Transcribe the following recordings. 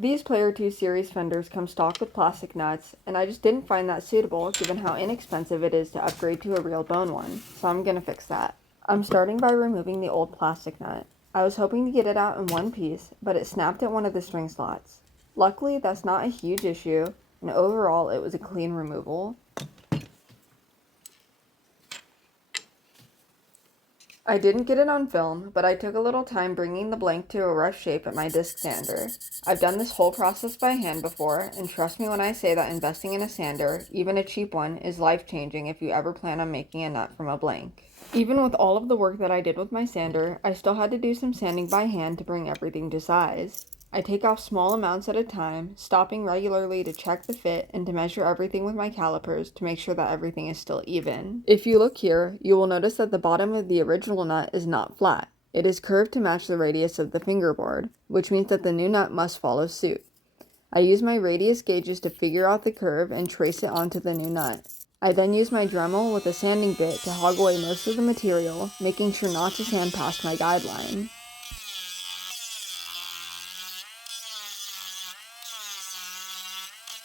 These Player 2 series Fenders come stocked with plastic nuts, and I just didn't find that suitable given how inexpensive it is to upgrade to a real bone one, so I'm gonna fix that. I'm starting by removing the old plastic nut. I was hoping to get it out in one piece, but it snapped at one of the string slots. Luckily, that's not a huge issue, and overall it was a clean removal. I didn't get it on film, but I took a little time bringing the blank to a rough shape at my disc sander. I've done this whole process by hand before, and trust me when I say that investing in a sander, even a cheap one, is life-changing if you ever plan on making a nut from a blank. Even with all of the work that I did with my sander, I still had to do some sanding by hand to bring everything to size. I take off small amounts at a time, stopping regularly to check the fit and to measure everything with my calipers to make sure that everything is still even. If you look here, you will notice that the bottom of the original nut is not flat. It is curved to match the radius of the fingerboard, which means that the new nut must follow suit. I use my radius gauges to figure out the curve and trace it onto the new nut. I then use my Dremel with a sanding bit to hog away most of the material, making sure not to sand past my guideline.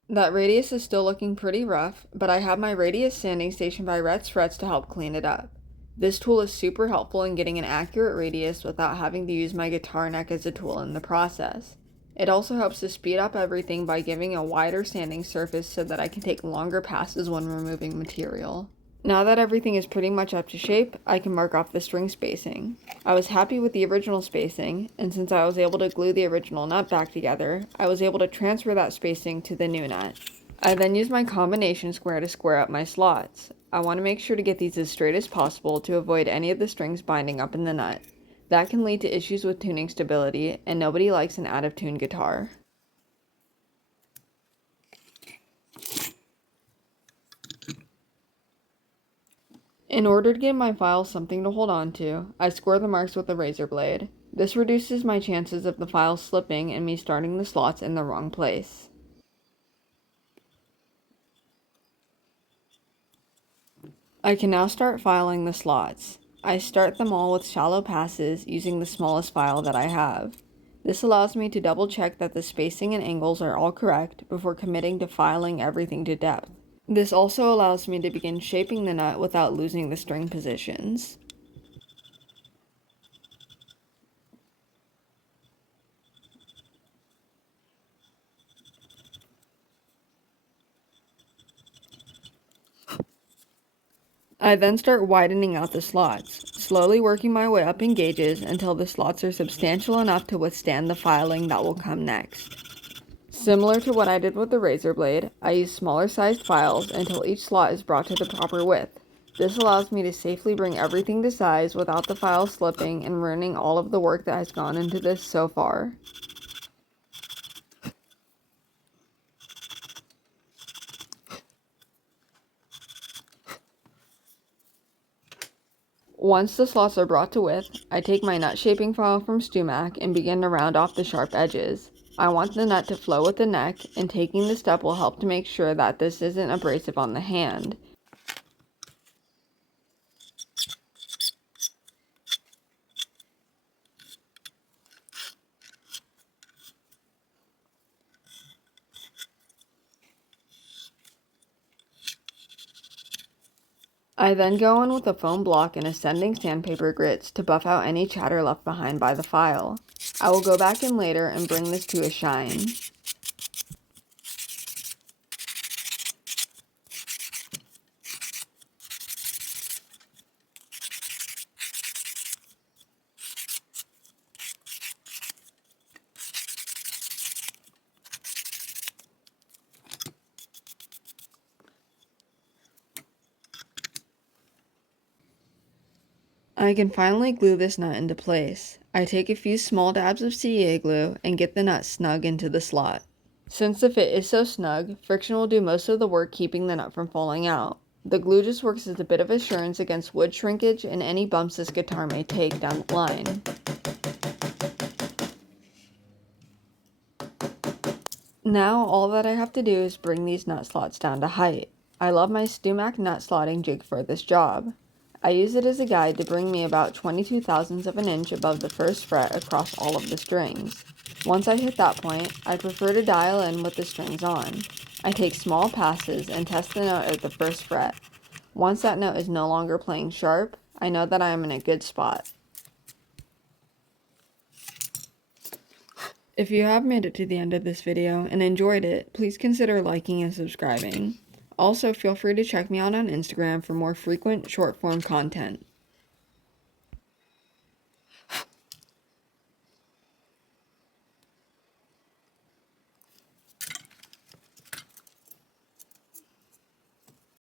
That radius is still looking pretty rough, but I have my radius sanding station by Rhett's Frets to help clean it up. This tool is super helpful in getting an accurate radius without having to use my guitar neck as a tool in the process. It also helps to speed up everything by giving a wider sanding surface so that I can take longer passes when removing material. Now that everything is pretty much up to shape, I can mark off the string spacing. I was happy with the original spacing, and since I was able to glue the original nut back together, I was able to transfer that spacing to the new nut. I then used my combination square to square up my slots. I want to make sure to get these as straight as possible to avoid any of the strings binding up in the nut. That can lead to issues with tuning stability, and nobody likes an out-of-tune guitar. In order to give my files something to hold on to, I score the marks with a razor blade. This reduces my chances of the files slipping and me starting the slots in the wrong place. I can now start filing the slots. I start them all with shallow passes using the smallest file that I have. This allows me to double check that the spacing and angles are all correct before committing to filing everything to depth. This also allows me to begin shaping the nut without losing the string positions. I then start widening out the slots, slowly working my way up in gauges until the slots are substantial enough to withstand the filing that will come next. Similar to what I did with the razor blade, I use smaller sized files until each slot is brought to the proper width. This allows me to safely bring everything to size without the file slipping and ruining all of the work that has gone into this so far. Once the slots are brought to width, I take my nut shaping file from StewMac and begin to round off the sharp edges. I want the nut to flow with the neck, and taking this step will help to make sure that this isn't abrasive on the hand. I then go in with a foam block and ascending sandpaper grits to buff out any chatter left behind by the file. I will go back in later and bring this to a shine. I can finally glue this nut into place. I take a few small dabs of CEA glue and get the nut snug into the slot. Since the fit is so snug, friction will do most of the work keeping the nut from falling out. The glue just works as a bit of assurance against wood shrinkage and any bumps this guitar may take down the line. Now all that I have to do is bring these nut slots down to height. I love my StewMac nut slotting jig for this job. I use it as a guide to bring me about 22 thousandths of an inch above the first fret across all of the strings. Once I hit that point, I prefer to dial in with the strings on. I take small passes and test the note at the first fret. Once that note is no longer playing sharp, I know that I am in a good spot. If you have made it to the end of this video and enjoyed it, please consider liking and subscribing. Also, feel free to check me out on Instagram for more frequent short-form content.